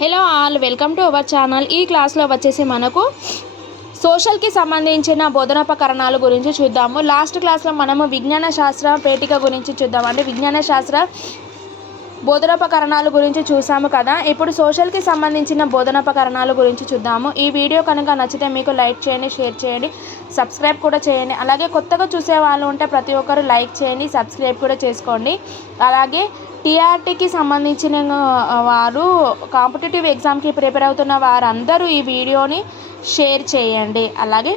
Hello all welcome to our channel. ఈ క్లాస్లో వచ్చేసి మనకు సోషల్కి సంబంధించిన బోధనోపకరణాల గురించి చూద్దాము. లాస్ట్ క్లాస్లో మనము విజ్ఞాన శాస్త్ర పేటిక గురించి చూద్దాం అంటే విజ్ఞాన శాస్త్ర బోధనోపకరణాల గురించి చూసాము కదా. ఇప్పుడు సోషల్కి సంబంధించిన బోధనోపకరణాల గురించి చూద్దాము. ఈ వీడియో కనుక నచ్చితే మీకు లైక్ చేయండి షేర్ చేయండి సబ్స్క్రైబ్ కూడా చేయండి. అలాగే కొత్తగా చూసే వాళ్ళు ఉంటే ప్రతి ఒక్కరు లైక్ చేయండి సబ్స్క్రైబ్ కూడా చేసుకోండి. అలాగే టీఆర్టీకి సంబంధించిన వారు కాంపిటేటివ్ ఎగ్జామ్కి ప్రిపేర్ అవుతున్న వారందరూ ఈ వీడియోని షేర్ చేయండి. అలాగే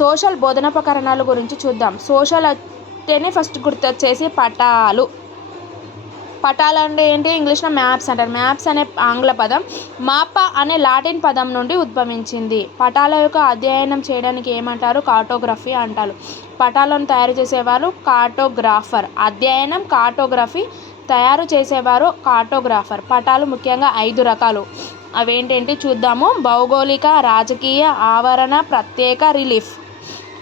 సోషల్ బోధనోపకరణాల గురించి చూద్దాం. సోషల్ అంటేనే ఫస్ట్ గుర్తొచ్చేసి పటాలు. పటాలు అంటే ఏంటి? ఇంగ్లీష్లో మ్యాప్స్ అంటారు. మ్యాప్స్ అనే ఆంగ్ల పదం మాప అనే లాటిన్ పదం నుండి ఉద్భవించింది. పటాల యొక్క అధ్యయనం చేయడానికి ఏమంటారు? కార్టోగ్రఫీ అంటారు. పటాలను తయారు చేసేవారు కార్టోగ్రాఫర్. అధ్యయనం కార్టోగ్రఫీ తయారు చేసేవారు కార్టోగ్రాఫర్. పటాలు ముఖ్యంగా ఐదు రకాలు. అవేంటేంటి? చూద్దాము. భౌగోళిక రాజకీయ ఆవరణ ప్రత్యేక రిలీఫ్.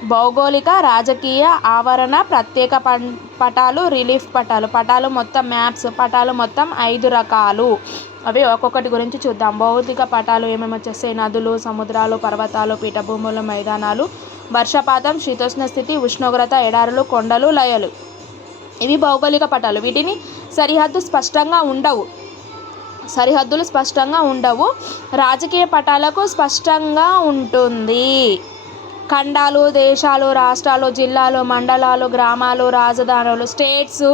భౌగోళిక రాజకీయ ఆవరణ ప్రత్యేక పం పటాలు రిలీఫ్ పటాలు. పటాలు మొత్తం మ్యాప్స్ పటాలు మొత్తం ఐదు రకాలు. అవి ఒక్కొక్కటి గురించి చూద్దాం. భౌతిక పటాలు ఏమేమి వచ్చేస్తాయి? నదులు సముద్రాలు పర్వతాలు పీఠభూములు మైదానాలు వర్షపాతం శీతోష్ణ స్థితి ఉష్ణోగ్రత ఎడారులు కొండలు లయలు. ఇవి భౌగోళిక పటాలు. వీటిని సరిహద్దు స్పష్టంగా ఉండవు. సరిహద్దులు స్పష్టంగా ఉండవు. రాజకీయ పటాలకు స్పష్టంగా ఉంటుంది. ఖండాలు దేశాలు రాష్ట్రాలు జిల్లాలు మండలాలు గ్రామాలు రాజధానులు స్టేట్స్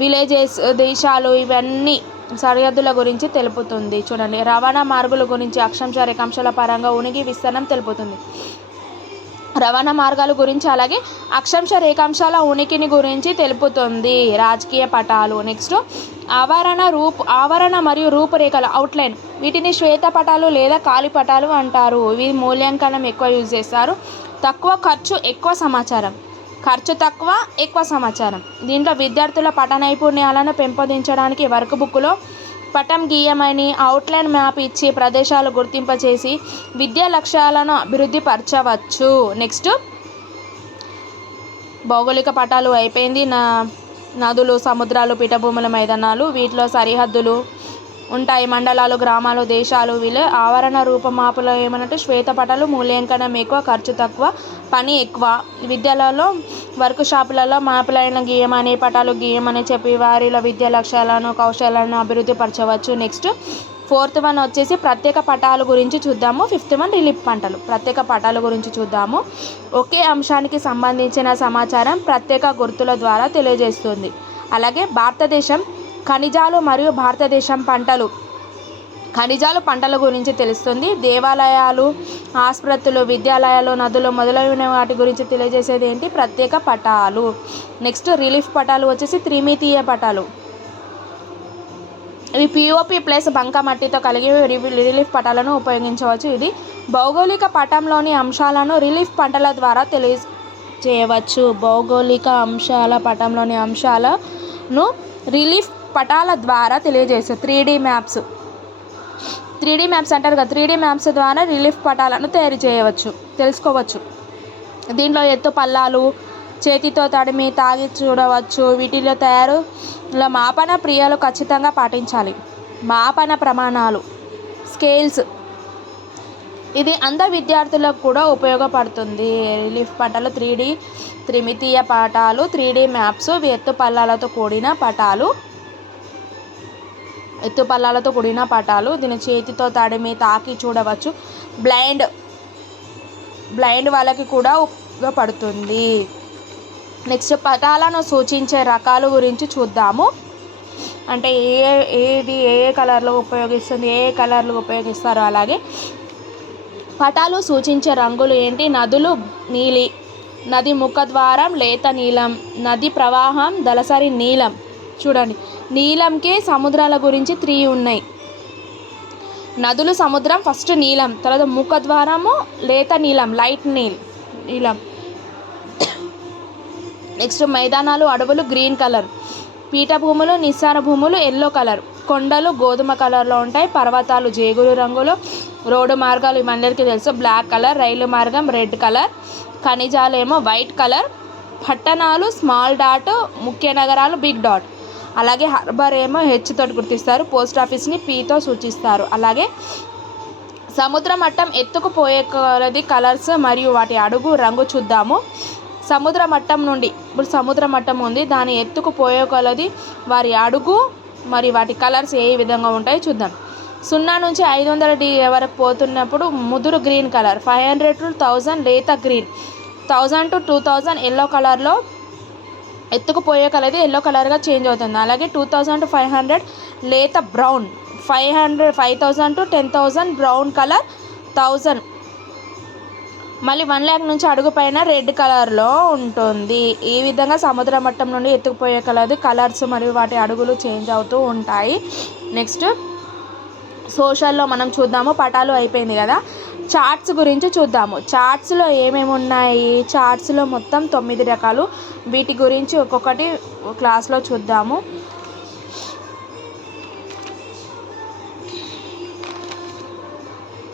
విలేజెస్ దేశాలు ఇవన్నీ సరిహద్దుల గురించి తెలుపుతుంది. చూడండి రవాణా మార్గుల గురించి అక్షాంశ రేఖాంశాల పరంగా ఉనికి విస్తరణం తెలుపుతుంది. రవాణా మార్గాల గురించి అలాగే అక్షాంశ రేఖాంశాల ఉనికిని గురించి తెలుపుతుంది. రాజకీయ పటాలు. నెక్స్ట్ ఆవరణ రూప్ ఆవరణ మరియు రూపురేఖల అవుట్లైన్ వీటిని శ్వేత పటాలు లేదా కాలి పటాలు అంటారు. ఇవి మూల్యాంకనం ఎక్కువ యూజ్ చేస్తారు. తక్కువ ఖర్చు ఎక్కువ సమాచారం. ఖర్చు తక్కువ ఎక్కువ సమాచారం. దీంట్లో విద్యార్థుల పట నైపుణ్యాలను పెంపొందించడానికి వర్క్ బుక్లో పటం గీయమని అవుట్లైన్ మ్యాప్ ఇచ్చి ప్రదేశాలు గుర్తింపచేసి విద్యా లక్ష్యాలను అభివృద్ధి పరచవచ్చు. నెక్స్ట్ భౌగోళిక పటాలు అయిపోయింది. నా నదులు సముద్రాలు పీఠభూముల మైదానాలు వీటిలో సరిహద్దులు ఉంటాయి. మండలాలు గ్రామాలు దేశాలు వీళ్ళు ఆవరణ రూపమాపులో ఏమనంటే శ్వేతపటలు మూల్యాంకనం ఎక్కువ ఖర్చు తక్కువ పని ఎక్కువ. విద్యలలో వర్క్ షాపులలో మాపులైన గీయమని పటాలు గీయమని చెప్పి వారిలో విద్యా లక్ష్యాలను కౌశలాలను అభివృద్ధి పరచవచ్చు. నెక్స్ట్ ఫోర్త్ వన్ వచ్చేసి ప్రత్యేక పటాల గురించి చూద్దాము. ఫిఫ్త్ వన్ రిలీఫ్ పంటలు. ప్రత్యేక పటాల గురించి చూద్దాము. ఒకే అంశానికి సంబంధించిన సమాచారం ప్రత్యేక గుర్తుల ద్వారా తెలియజేస్తుంది. అలాగే భారతదేశం ఖనిజాలు మరియు భారతదేశం పంటలు. ఖనిజాలు పంటల గురించి తెలుస్తుంది. దేవాలయాలు ఆసుపత్రులు విద్యాలయాలు నదులు మొదలైన వాటి గురించి తెలియజేసేది ఏంటి? ప్రత్యేక పటాలు. నెక్స్ట్ రిలీఫ్ పటాలు వచ్చేసి త్రిమితీయ పటాలు. ఇవి పిఓపి ప్లస్ బంకమట్టితో కలిగి రిలీఫ్ పటాలను ఉపయోగించవచ్చు. ఇది భౌగోళిక పటంలోని అంశాలను రిలీఫ్ పంటల ద్వారా తెలియజేయవచ్చు. భౌగోళిక అంశాల పటంలోని అంశాలను రిలీఫ్ పటాల ద్వారా తెలియజేస్తాయి three D maps. Three D maps అంటారు కదా త్రీ డీ మ్యాప్స్ ద్వారా రిలీఫ్ పటాలను తయారు చేయవచ్చు తెలుసుకోవచ్చు. దీంట్లో ఎత్తు పల్లాలు చేతితో తడిమి తాగి చూడవచ్చు వీటిలో తయారు ఇలా మాపన ప్రియాలు ఖచ్చితంగా పాటించాలి. మాపన ప్రమాణాలు స్కేల్స్. ఇది అంధ విద్యార్థులకు కూడా ఉపయోగపడుతుంది. రిలీఫ్ పటాలు త్రీ డి త్రిమితీయ పటాలు త్రీ డి మ్యాప్స్ ఇవి ఎత్తు పల్లాలతో కూడిన పటాలు ఎత్తుపల్లాలతో కూడిన పటాలు. దీని చేతితో తడిమి తాకి చూడవచ్చు. బ్లైండ్ బ్లైండ్ వాళ్ళకి కూడా ఉపయోగపడుతుంది. నెక్స్ట్ పటాలను సూచించే రకాల గురించి చూద్దాము. అంటే ఏ ఏది ఏ కలర్లో ఉపయోగిస్తుంది ఏ కలర్లు ఉపయోగిస్తారు అలాగే. పటాలు సూచించే రంగులు ఏంటి? నదులు నీలి నది ముఖద్వారం లేత నీలం నది ప్రవాహం దళసరి నీలం. చూడండి. నీలంకి సముద్రాల గురించి త్రీ ఉన్నాయి. నదులు సముద్రం ఫస్ట్ నీలం తర్వాత ముఖద్వారము లేత నీలం లైట్ నీల్ నీలం. నెక్స్ట్ మైదానాలు అడవులు గ్రీన్ కలర్. పీఠభూములు నిస్సార భూములు ఎల్లో కలర్. కొండలు గోధుమ కలర్లో ఉంటాయి. పర్వతాలు జేగురు రంగులు. రోడ్డు మార్గాలు ఇవన్నీ తెలుసు. బ్లాక్ కలర్ రైలు మార్గం రెడ్ కలర్. ఖనిజాలు ఏమో వైట్ కలర్. పట్టణాలు స్మాల్ డాట్ ముఖ్య నగరాలు బిగ్ డాట్. అలాగే హార్బర్ ఏమో హెచ్తో గుర్తిస్తారు. పోస్ట్ ఆఫీస్ని పీతో సూచిస్తారు. అలాగే సముద్ర మట్టం ఎత్తుకు పోయే కొలది కలర్స్ మరియు వాటి అడుగు రంగు చూద్దాము. సముద్ర మట్టం నుండి ఇప్పుడు సముద్ర మట్టం ఉంది. దాని ఎత్తుకు పోయే కొలది వారి అడుగు మరి వాటి కలర్స్ ఏ విధంగా ఉంటాయో చూద్దాం. సున్నా నుంచి ఐదు వందల డి వరకు పోతున్నప్పుడు ముదురు green colour. Five hundred to thousand లేత green. Thousand to two thousand yellow కలర్లో ఎత్తుకుపోయే కలర్ ఎల్లో కలర్గా చేంజ్ అవుతుంది. అలాగే టూ థౌజండ్ ఫైవ్ హండ్రెడ్ లేత brown five hundred five thousand to ten thousand brown colour thousand మళ్ళీ వన్ ల్యాక్ నుంచి అడుగు పైన రెడ్ కలర్లో ఉంటుంది. ఈ విధంగా సముద్ర మట్టం నుండి ఎత్తుకుపోయే కలదు కలర్స్ మరియు వాటి అడుగులు చేంజ్ అవుతూ ఉంటాయి. నెక్స్ట్ సోషల్లో మనం చూద్దాము. పటాలు అయిపోయింది కదా. చార్ట్స్ గురించి చూద్దాము. చార్ట్స్లో ఏమేమి ఉన్నాయి? చార్ట్స్లో మొత్తం తొమ్మిది రకాలు. వీటి గురించి ఒక్కొక్కటి క్లాస్లో చూద్దాము.